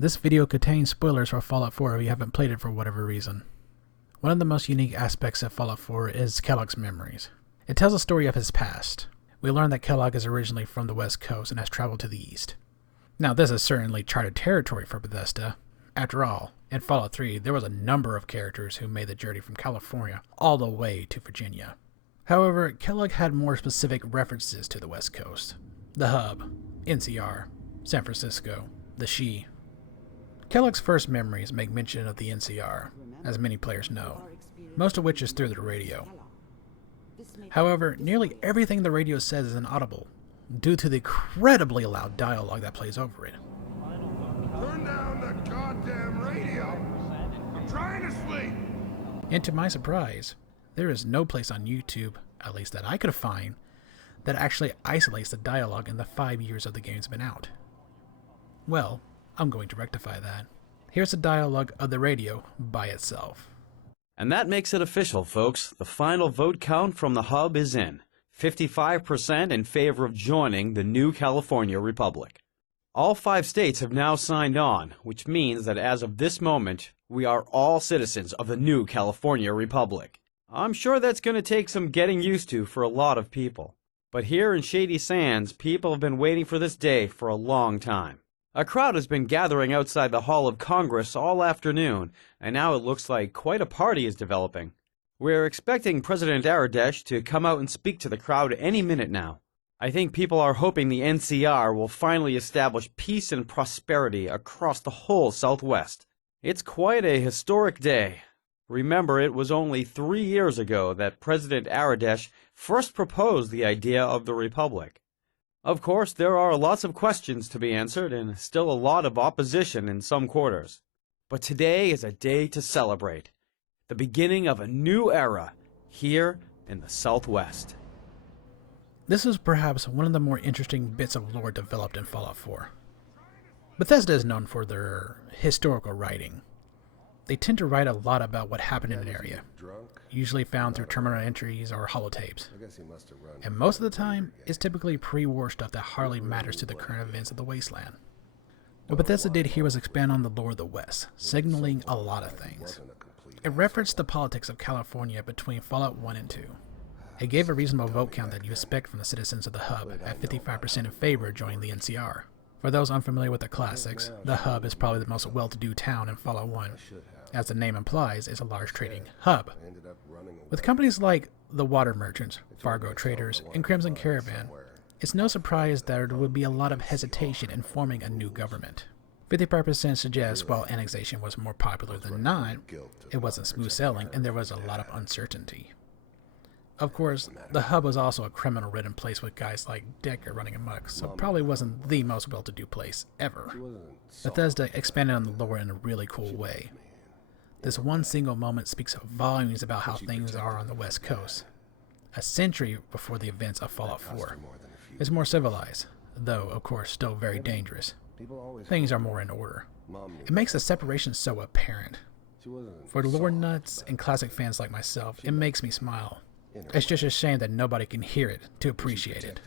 This video contains spoilers for Fallout 4 if you haven't played it for whatever reason. One of the most unique aspects of Fallout 4 is Kellogg's memories. It tells a story of his past. We learn that Kellogg is originally from the West Coast and has traveled to the East. Now, this is certainly charted territory for Bethesda. After all, in Fallout 3, there was a number of characters who made the journey from California all the way to Virginia. However, Kellogg had more specific references to the West Coast. The Hub, NCR, San Francisco, the She. Kellogg's first memories make mention of the NCR, as many players know, most of which is through the radio. However, nearly everything the radio says is inaudible, due to the incredibly loud dialogue that plays over it. Turn down the goddamn radio! I'm trying to sleep! And to my surprise, there is no place on YouTube, at least that I could find, that actually isolates the dialogue in the 5 years of the game's been out. Well, I'm going to rectify that. Here's the dialogue of the radio by itself. And that makes it official, folks. The final vote count from the Hub is in. 55% in favor of joining the new California Republic. All 5 states have now signed on, which means that as of this moment, we are all citizens of the new California Republic. I'm sure that's going to take some getting used to for a lot of people. But here in Shady Sands, people have been waiting for this day for a long time. A crowd has been gathering outside the Hall of Congress all afternoon, and now it looks like quite a party is developing. We're expecting President Aradesh to come out and speak to the crowd any minute now. I think people are hoping the NCR will finally establish peace and prosperity across the whole Southwest. It's quite a historic day. Remember, it was only 3 years ago that President Aradesh first proposed the idea of the Republic. Of course, there are lots of questions to be answered and still a lot of opposition in some quarters. But today is a day to celebrate. The beginning of a new era here in the Southwest. This is perhaps one of the more interesting bits of lore developed in Fallout 4. Bethesda is known for their historical writing. They tend to write a lot about what happened in an area, usually found through terminal entries or holotapes. And most of the time, it's typically pre-war stuff that hardly matters to the current events of the Wasteland. What Bethesda did here was expand on the lore of the West, signaling a lot of things. It referenced the politics of California between Fallout 1 and 2. It gave a reasonable vote count that you expect from the citizens of the Hub, at 55% in favor of joining the NCR. For those unfamiliar with the classics, the Hub is probably the most well-to-do town in Fallout 1. As the name implies, it's a large trading hub. With companies like the Water Merchants, Fargo Traders, and Crimson Caravan, it's no surprise that there would be a lot of hesitation in forming a new government. 55% suggests while annexation was more popular than not, it wasn't smooth sailing and there was a lot of uncertainty. Of course, the Hub was also a criminal-ridden place with guys like Decker running amok, so it probably wasn't the most well-to-do place ever. Bethesda expanded on the lore in a really cool way. This one single moment speaks volumes about how things are on the West Coast. A century before the events of Fallout 4. It's more civilized, though of course still very dangerous. Things are more in order. It makes the separation so apparent. For the lore nuts and classic fans like myself, it makes me smile. It's just a shame that nobody can hear it to appreciate it.